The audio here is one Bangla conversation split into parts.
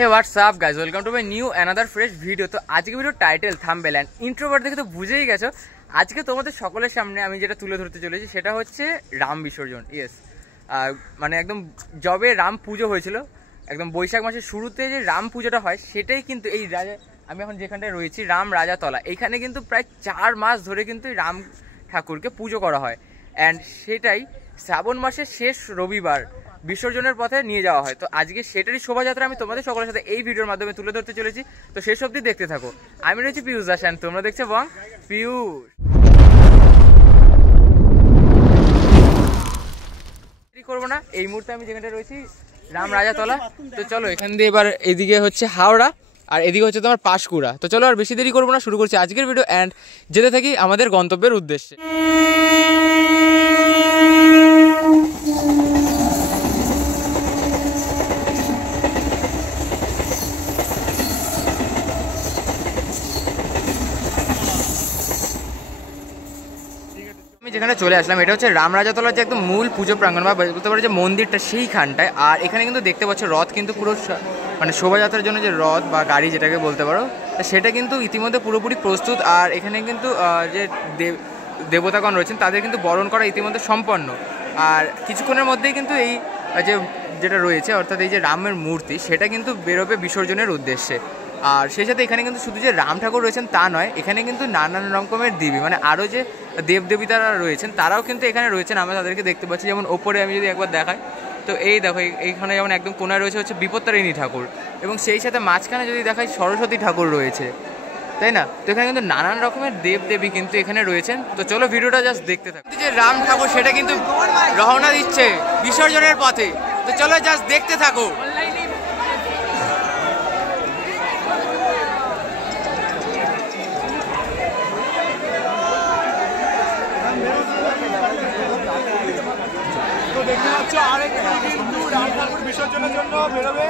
Hey, what's up guys, welcome to my new another fresh video। তো আজকে video title thumbnail and introvert দেখে তো বুঝেই গেছো আজকে তোমাদের সকলের সামনে আমি যেটা তুলে ধরতে চলেছি সেটা হচ্ছে রাম বিসর্জন। ইয়েস, মানে একদম যবে রাম পুজো হয়েছিল, একদম বৈশাখ মাসের শুরুতে যে রাম পুজোটা হয় সেটাই কিন্তু এই রাজা, আমি এখন যেখানটায় রয়েছি রাম রাজাতলা, এইখানে কিন্তু প্রায় 4 মাস ধরে কিন্তু রাম ঠাকুরকে পুজো করা হয়। অ্যান্ড সেটাই শ্রাবণ মাসের শেষ রবিবার বিসর্জনের পথে নিয়ে যাওয়া হয়। তো আজকে সেটারই শোভাযাত্রা আমি তোমাদের সকলের সাথে এই ভিডিওর মাধ্যমে তুলে ধরতে চলেছি। তো শেষ অবধি দেখতে থাকো। আমি রয়েছি পিয়ুষ দাস অ্যান্ড তোমরা দেখছো বং পিয়ুষ। করবো না, এই মুহূর্তে আমি যেখানটা রয়েছি রাম রাজাতলা। তো চলো এখান দিয়ে এবার এদিকে হচ্ছে হাওড়া আর এদিকে হচ্ছে তোমার পাঁশকুড়া। তো চলো আর বেশি দেরি করবো না, শুরু করছি আজকের ভিডিও অ্যান্ড যেতে থাকি আমাদের গন্তব্যের উদ্দেশ্যে। যেখানে চলে আসলাম এটা হচ্ছে রাম রাজাতলার যে একদম মূল পুজো প্রাঙ্গণ বা বলতে পারো যে মন্দিরটা সেইখানটায়। আর এখানে কিন্তু দেখতে পাচ্ছ রথ কিন্তু পুরো মানে শোভাযাত্রার জন্য যে রথ বা গাড়ি যেটাকে বলতে পারো সেটা কিন্তু ইতিমধ্যে পুরোপুরি প্রস্তুত। আর এখানে কিন্তু যে দেবতাগণ রয়েছেন তাদের কিন্তু বরণ করা ইতিমধ্যে সম্পন্ন। আর কিছুক্ষণের মধ্যেই কিন্তু এই যে যেটা রয়েছে অর্থাৎ এই যে রামের মূর্তি সেটা কিন্তু বেরোবে বিসর্জনের উদ্দেশ্যে। আর সেই সাথে এখানে কিন্তু শুধু যে রাম ঠাকুর রয়েছেন তা নয়, এখানে কিন্তু নানান রকমের দেবী মানে আরও যে দেবদেবীতারা রয়েছেন তারাও কিন্তু এখানে রয়েছেন। আমরা তাদেরকে দেখতে পাচ্ছি, যেমন ওপরে আমি যদি একবার দেখাই তো এই দেখো এইখানে যেমন একদম কোনায় রয়েছে হচ্ছে বিপত্তারিণী ঠাকুর এবং সেই সাথে মাঝখানে যদি দেখাই সরস্বতী ঠাকুর রয়েছে, তাই না? তো এখানে কিন্তু নানান রকমের দেবদেবী কিন্তু এখানে রয়েছেন। তো চলো ভিডিওটা জাস্ট দেখতে থাকো। যে রাম ঠাকুর সেটা কিন্তু রওনা দিচ্ছে বিসর্জনের পথে। তো চলো জাস্ট দেখতে থাকো। দেখতে পাচ্ছ আরেকটা কিন্তু রাম ঠাকুর বিসর্জনের জন্য বেরোবে।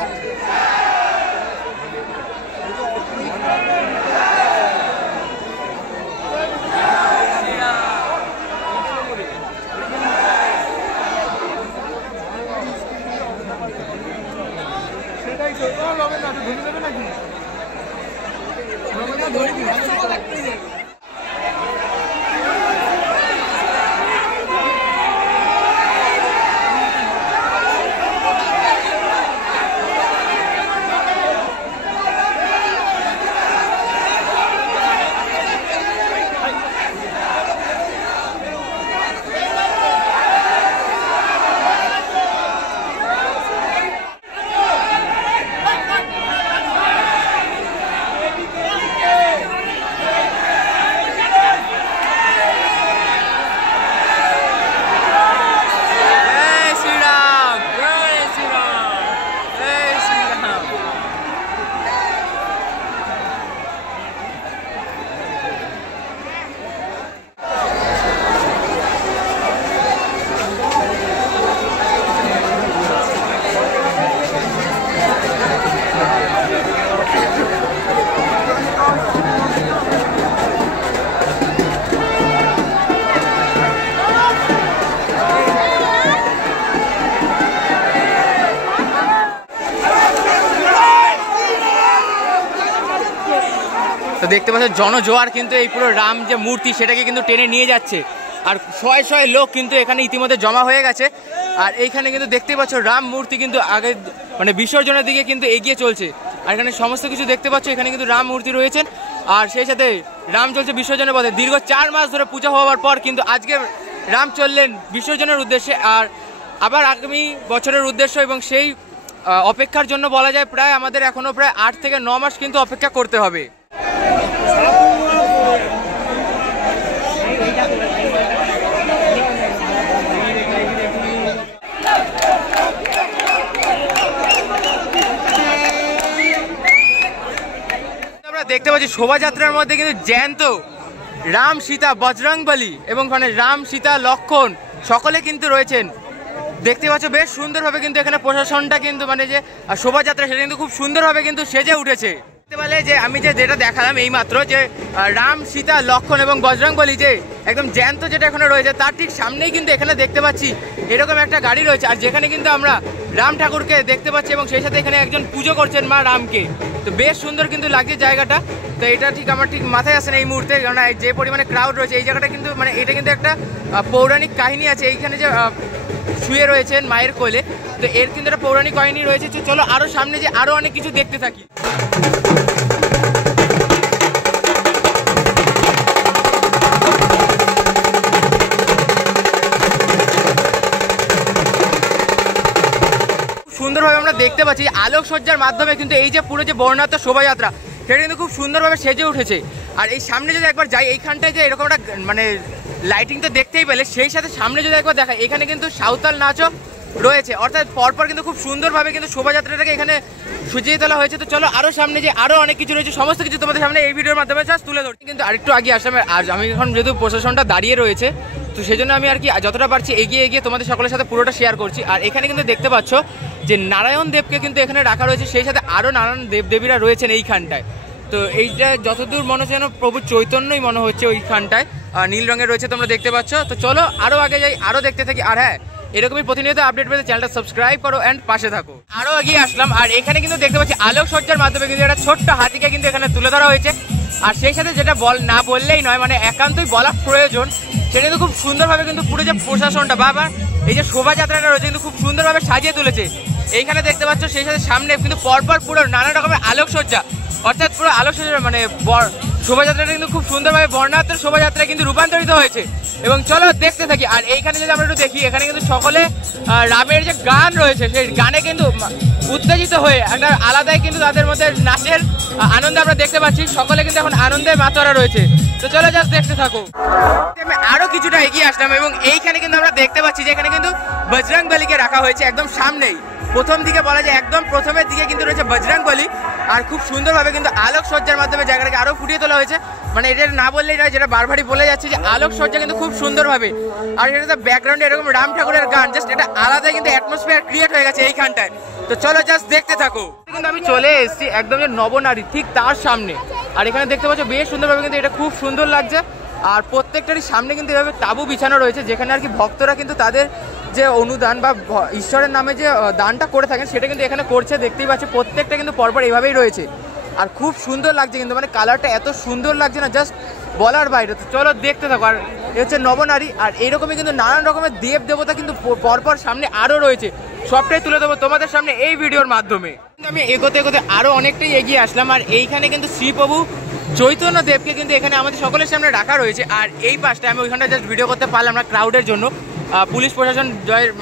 সেটাই তো হবে না, ধরে দেবে নাকি? তো দেখতে পাচ্ছ জনজোয়ার কিন্তু এই পুরো রাম যে মূর্তি সেটাকে কিন্তু টেনে নিয়ে যাচ্ছে। আর শয়ে শয়ে লোক কিন্তু এখানে ইতিমধ্যে জমা হয়ে গেছে। আর এইখানে কিন্তু দেখতে পাচ্ছ রাম মূর্তি কিন্তু আগে মানে বিসর্জনের দিকে কিন্তু এগিয়ে চলছে। আর এখানে সমস্ত কিছু দেখতে পাচ্ছ, এখানে কিন্তু রাম মূর্তি রয়েছেন। আর সেই সাথে রাম চলছে বিসর্জনের পথে। দীর্ঘ 4 মাস ধরে পূজা হওয়ার পর কিন্তু আজকে রাম চললেন বিসর্জনের উদ্দেশ্যে আর আবার আগামী বছরের উদ্দেশ্য, এবং সেই অপেক্ষার জন্য বলা যায় প্রায় আমাদের এখনও প্রায় 8 থেকে 9 মাস কিন্তু অপেক্ষা করতে হবে। দেখতে পাচ্ছি শোভাযাত্রার মধ্যে কিন্তু জ্যান্ত রাম সীতা বজরংবলী এবং মানে রাম সীতা লক্ষণ সকলে কিন্তু রয়েছেন। দেখতে পাচ্ছ বেশ সুন্দরভাবে কিন্তু এখানে প্রশাসনটা কিন্তু মানে যে শোভাযাত্রা সেটা কিন্তু খুব সুন্দরভাবে কিন্তু সেজে উঠেছে। দেখতে পেলে যে আমি যেটা দেখালাম এই মাত্র যে রাম, সীতা, লক্ষ্মণ এবং বজরংবলী যে একদম জ্যান্ত যেটা এখানে রয়েছে তার ঠিক সামনেই কিন্তু এখানে দেখতে পাচ্ছি এরকম একটা গাড়ি রয়েছে। আর যেখানে কিন্তু আমরা রাম ঠাকুরকে দেখতে পাচ্ছি এবং সেই সাথে এখানে একজন পুজো করছেন মা রামকে। তো বেশ সুন্দর কিন্তু লাগছে জায়গাটা। তো এটা ঠিক আমার ঠিক মাথায় আসে না এই মুহূর্তে, কারণ যে পরিমাণে ক্রাউড রয়েছে এই জায়গাটা কিন্তু মানে এটা কিন্তু একটা পৌরাণিক কাহিনী আছে। এইখানে যে শুয়ে রয়েছেন মায়ের কোলে, তো এর কিন্তু একটা পৌরাণিক কাহিনী রয়েছে। চলো আরো সামনে যে আরো অনেক কিছু দেখতে থাকি। সুন্দরভাবে আমরা দেখতে পাচ্ছি আলোকসজ্জার মাধ্যমে কিন্তু এই যে পুরো যে বর্ণাঢ্য শোভাযাত্রা সেটা কিন্তু খুব সুন্দরভাবে সেজে উঠেছে। আর এই সামনে যদি একবার যাই এইখানটায় যে এরকম একটা মানে লাইটিং তো দেখতেই পেলে, সেই সাথে সামনে যদি একবার দেখায় এখানে কিন্তু সাঁওতাল নাচও রয়েছে। অর্থাৎ পরপর কিন্তু খুব সুন্দরভাবে কিন্তু শোভাযাত্রাটাকে এখানে সুজিয়ে তোলা হয়েছে। তো চলো আরও সামনে যে আরও অনেক কিছু রয়েছে, সমস্ত কিছু তোমাদের সামনে এই ভিডিওর মাধ্যমে জাস্ট তুলে ধরছি। কিন্তু আরেকটু আগে আসলাম, আর আমি এখন যেহেতু প্রশাসনটা দাঁড়িয়ে রয়েছে তো সেই জন্য আমি আর কি যতটা পারছি এগিয়ে এগিয়ে তোমাদের সকলের সাথে পুরোটা শেয়ার করছি। আর এখানে কিন্তু দেখতে পাচ্ছ যে নারায়ণ দেবকে কিন্তু এখানে রাখা রয়েছে, সেই সাথে আরও নারায়ণ দেবদেবীরা রয়েছেন এইখানটায়। তো এইটা যতদূর মনে হচ্ছে যেন প্রভু চৈতন্যই মনে হচ্ছে ওইখানটায়, নীল রঙের রয়েছে তোমরা দেখতে পাচ্ছ। তো চলো আরও আগে যাই, আরও দেখতে থাকি। আর হ্যাঁ, এরকমই প্রতিনিয়ত আপডেট পেতে চ্যানেলটা সাবস্ক্রাইব করো অ্যান্ড পাশে থাকো। আরও এগিয়ে আসলাম আর এখানে কিন্তু দেখতে পাচ্ছি আলোকসজ্জার মাধ্যমে কিন্তু একটা ছোট্ট হাতিকে কিন্তু এখানে তুলে ধরা হয়েছে। আর সেই সাথে যেটা না বললেই নয়, মানে একান্তই বলা প্রয়োজন, সেটা কিন্তু খুব সুন্দরভাবে কিন্তু পুরো যে প্রশাসনটা বা এই যে শোভাযাত্রাটা রয়েছে কিন্তু খুব সুন্দরভাবে সাজিয়ে তুলেছে এইখানে দেখতে পাচ্ছ। সেই সাথে সামনে কিন্তু পরপর পুরো নানা রকমের আলোকসজ্জা, অর্থাৎ পুরো আলোকসজ্জা মানে শোভাযাত্রাটা কিন্তু খুব সুন্দরভাবে বর্ণাঢ্য শোভাযাত্রায় কিন্তু রূপান্তরিত হয়েছে। এবং চলো দেখতে থাকি। আর এইখানে যদি আমরা একটু দেখি এখানে কিন্তু সকলে রামের যে গান রয়েছে সেই গানে কিন্তু উত্তেজিত হয়ে একটা আলাদাই কিন্তু তাদের মধ্যে নাচের আনন্দ আমরা দেখতে পাচ্ছি। সকলে কিন্তু এখন আনন্দে মাতোয়ারা রয়েছে। তো চলো জাস্ট দেখতে থাকো। আমি আরো কিছুটা এগিয়ে আসলাম এবং এইখানে কিন্তু আমরা দেখতে পাচ্ছি যে এখানে কিন্তু বজরংবলীকে রাখা হয়েছে একদম সামনেই। প্রথম দিকে বলা যায় একদম প্রথমের দিকে কিন্তু রয়েছে বজরংবলী। আর খুব সুন্দরভাবে কিন্তু আলোকসজ্জার মাধ্যমে জায়গাটাকে আরো ফুটিয়ে তোলা হয়েছে। মানে এটা না বললেই নয়, যেটা বারবারই বলে যাচ্ছে যে আলোকসজ্জা কিন্তু খুব সুন্দরভাবে। আর এটা ব্যাকগ্রাউন্ডে এরকম রাম ঠাকুরের গান, জাস্ট এটা আলাদা কিন্তু অ্যাটমসফিয়ার ক্রিয়েট হয়ে গেছে এইখানটায়। তো চলো জাস্ট দেখতে থাকো। কিন্তু আমি চলে এসেছি একদম যে নবনারী ঠিক তার সামনে। আর এখানে দেখতে পাচ্ছ বেশ সুন্দরভাবে কিন্তু এটা খুব সুন্দর লাগছে। আর প্রত্যেকটারই সামনে কিন্তু এভাবে তাঁবু বিছানো রয়েছে, যেখানে আর কি ভক্তরা কিন্তু তাদের যে অনুদান বা ঈশ্বরের নামে যে দানটা করে থাকেন সেটা কিন্তু এখানে করছে। দেখতেই পাচ্ছি প্রত্যেকটা কিন্তু পরপর এইভাবেই রয়েছে। আর খুব সুন্দর লাগছে কিন্তু, মানে কালারটা এত সুন্দর লাগছে না জাস্ট বলার বাইরে। তো চলো দেখতে থাকো। আর এ হচ্ছে নবনারী। আর এইরকমই কিন্তু নানান রকমের দেব দেবতা কিন্তু পরপর সামনে আরও রয়েছে, সবটাই তুলে দেবো তোমাদের সামনে এই ভিডিওর মাধ্যমে। আমি এগোতে এগোতে আরও অনেকটাই এগিয়ে আসলাম। আর এইখানে কিন্তু শ্রীপ্রভু চৈতন্য দেবকে কিন্তু এখানে আমাদের সকলের সামনে রাখা রয়েছে। আর এই পাশটা আমি ওইখানটা জাস্ট ভিডিও করতে পারলাম না ক্রাউডের জন্য, পুলিশ প্রশাসন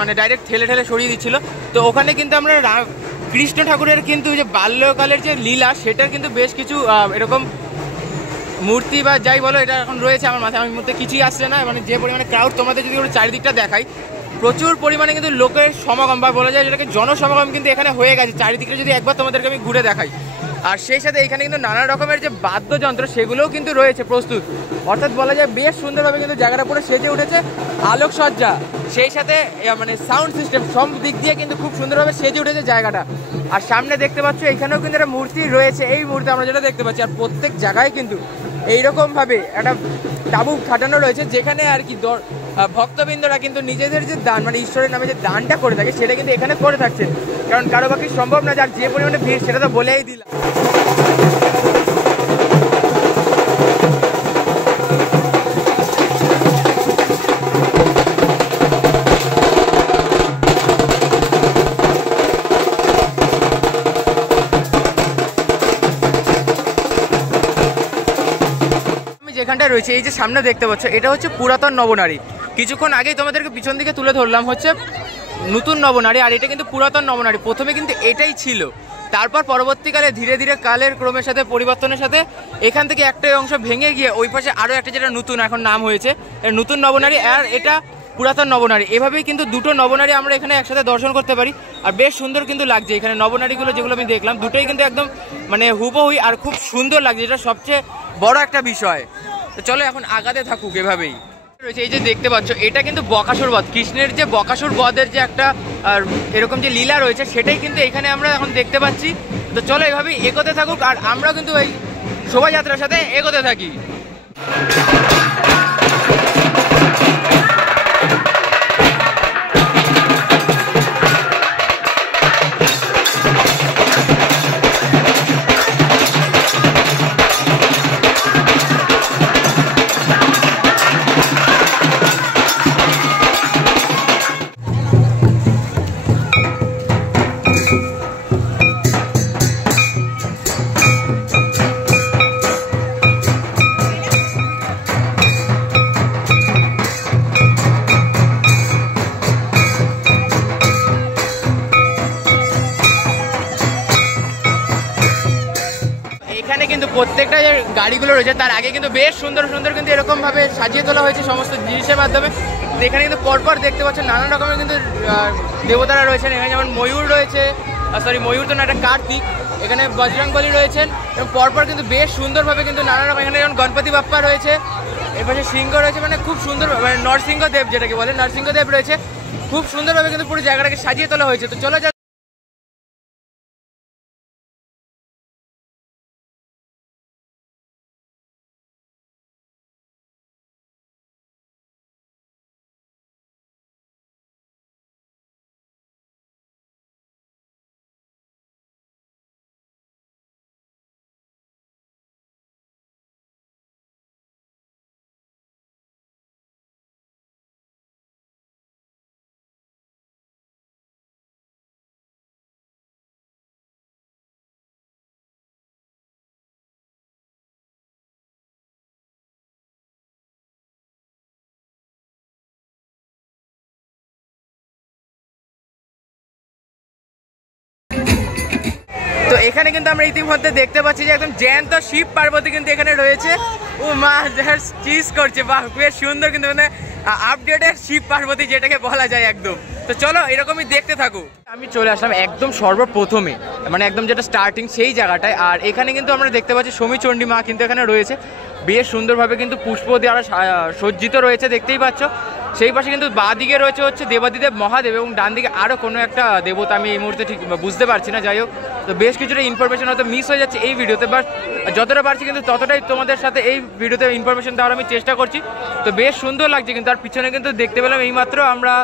মানে ডাইরেক্ট ঠেলে ঠেলে সরিয়ে দিচ্ছিল। তো ওখানে কিন্তু আমরা কৃষ্ণ ঠাকুরের কিন্তু যে বাল্যকালের যে লীলা সেটার কিন্তু বেশ কিছু এরকম মূর্তি বা যাই বলো এটা এখন রয়েছে আমার মাথায়। আমার মধ্যে কিছুই আসছে না, মানে যে পরিমাণে ক্রাউড তোমাদের যদি ওর চারিদিকটা দেখাই, প্রচুর পরিমাণে কিন্তু লোকের সমাগম বা বলা যায় যেটাকে জনসমাগম কিন্তু এখানে হয়ে গেছে চারিদিকে যদি একবার তোমাদেরকে আমি ঘুরে দেখাই। আর সেই সাথে এখানে কিন্তু নানা রকমের যে বাদ্যযন্ত্র সেগুলোও কিন্তু রয়েছে প্রস্তুত। অর্থাৎ বলা যায় বেশ সুন্দরভাবে কিন্তু জায়গাটা পুরো সেজে উঠেছে। আলোকসজ্জা সেই সাথে মানে সাউন্ড সিস্টেম সব দিক দিয়ে কিন্তু খুব সুন্দরভাবে সেজে উঠেছে জায়গাটা। আর সামনে দেখতে পাচ্ছ এখানেও কিন্তু একটা মূর্তি রয়েছে, এই মূর্তি আমরা যেটা দেখতে পাচ্ছি। আর প্রত্যেক জায়গায় কিন্তু এইরকমভাবে একটা তাঁবু খাটানো রয়েছে, যেখানে আর কি ভক্তবৃন্দরা কিন্তু নিজেদের যে দান মানে ঈশ্বরের নামে যে দানটা করে থাকে সেটা কিন্তু এখানে করে থাকছে। কারণ কারো বাকি সম্ভব না, যার যে পরিমাণে ভিড় সেটা তো বলেই দিলাম। যেখানটা রয়েছে এই যে সামনে দেখতে পাচ্ছ এটা হচ্ছে পুরাতন নবনারী। কিছুক্ষণ আগেই তোমাদেরকে পিছন দিকে তুলে ধরলাম হচ্ছে নতুন নবনারী, আর এটা কিন্তু পুরাতন নবনারী। প্রথমে কিন্তু এটাই ছিল, তারপর পরবর্তীকালে ধীরে ধীরে কালের ক্রমের সাথে পরিবর্তনের সাথে এখান থেকে একটা অংশ ভেঙে গিয়ে ওই পাশে আরও একটা যেটা নতুন এখন নাম হয়েছে নতুন নবনারী, আর এটা পুরাতন নবনারী। এভাবেই কিন্তু দুটো নবনারী আমরা এখানে একসাথে দর্শন করতে পারি। আর বেশ সুন্দর কিন্তু লাগছে এখানে নবনারীগুলো যেগুলো আমি দেখলাম, দুটোই কিন্তু একদম মানে হুবহুই আর খুব সুন্দর লাগছে, যেটা সবচেয়ে বড় একটা বিষয়। তো চলো এখন আগাতে থাকুক এভাবেই। রয়েছে এই যে দেখতে পাচ্ছ এটা কিন্তু বকাসুর বধ, কৃষ্ণের যে বকাসুর বধের যে একটা এরকম যে লীলা রয়েছে সেটাই কিন্তু এখানে আমরা এখন দেখতে পাচ্ছি। তো চলো এইভাবেই এগোতে থাকুক আর আমরাও কিন্তু এই শোভাযাত্রার সাথে এগোতে থাকি। এখানে কিন্তু প্রত্যেকটা যে গাড়িগুলো রয়েছে তার আগে কিন্তু বেশ সুন্দর সুন্দর কিন্তু এরকমভাবে সাজিয়ে তোলা হয়েছে সমস্ত জিনিসের মাধ্যমে। এখানে কিন্তু পরপর দেখতে পাচ্ছেন নানান রকমের কিন্তু দেবতারা রয়েছেন। এখানে যেমন ময়ূর রয়েছে, সরি ময়ূর তো না, একটা কার্তিক, এখানে বজরংবলী রয়েছেন এবং পরপর কিন্তু বেশ সুন্দরভাবে কিন্তু নানা রকম, এখানে যেমন গণপতি বাপ্পা রয়েছে, এর পাশে সিংহ রয়েছে, মানে খুব সুন্দর, মানে নরসিংহদেব যেটাকে বলে নরসিংহদেব রয়েছে। খুব সুন্দরভাবে কিন্তু পুরো জায়গাটাকে সাজিয়ে তোলা হয়েছে। তো চলো যাক। তো এখানে কিন্তু আমরা ইতিমধ্যে দেখতে পাচ্ছি যে একদম জ্যান্ত শিব পার্বতী কিন্তু এখানে রয়েছে। ও মা চিজ করছে, বাহ বেশ সুন্দর কিন্তু, মানে আপডেটেড শিব পার্বতী যেটাকে বলা যায় একদম। তো চলো এরকমই দেখতে থাকো। আমি চলে আসলাম একদম সর্বপ্রথমে, মানে একদম যেটা স্টার্টিং সেই জায়গাটায়। আর এখানে কিন্তু আমরা দেখতে পাচ্ছি সমীচণ্ডী মা কিন্তু এখানে রয়েছে, বেশ সুন্দরভাবে কিন্তু পুষ্প দিয়ে আরো সজ্জিত রয়েছে, দেখতেই পাচ্ছ। সেই পাশে কিন্তু বাঁ দিকে রয়েছে হচ্ছে দেবাদিদেব মহাদেব এবং ডান দিকে আরও কোনো একটা দেবতা, আমি এই মুহূর্তে ঠিক বুঝতে পারছি না। যাই হোক, তো বেশ কিছুটা ইনফরমেশন হয়তো মিস হয়ে যাচ্ছে এই ভিডিওতে, বাট যতটা পারছি কিন্তু ততটাই তোমাদের সাথে এই ভিডিওতে ইনফরমেশন দেওয়ার আমি চেষ্টা করছি। তো বেশ সুন্দর লাগছে কিন্তু। আর পিছনে কিন্তু দেখতে পেলাম এইমাত্র আমরা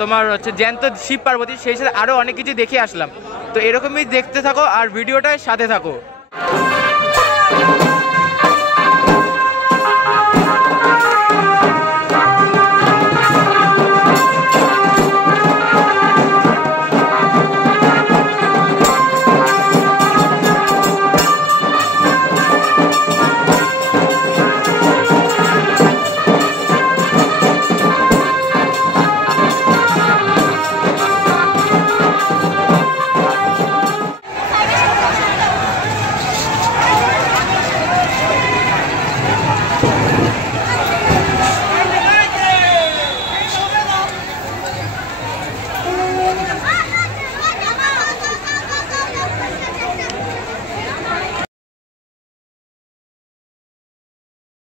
তোমার হচ্ছে জ্যান্ত শিব পার্বতী, সেই সাথে আরও অনেক কিছু দেখে আসলাম। তো এরকমই দেখতে থাকো আর ভিডিওটায় সাথে থাকো।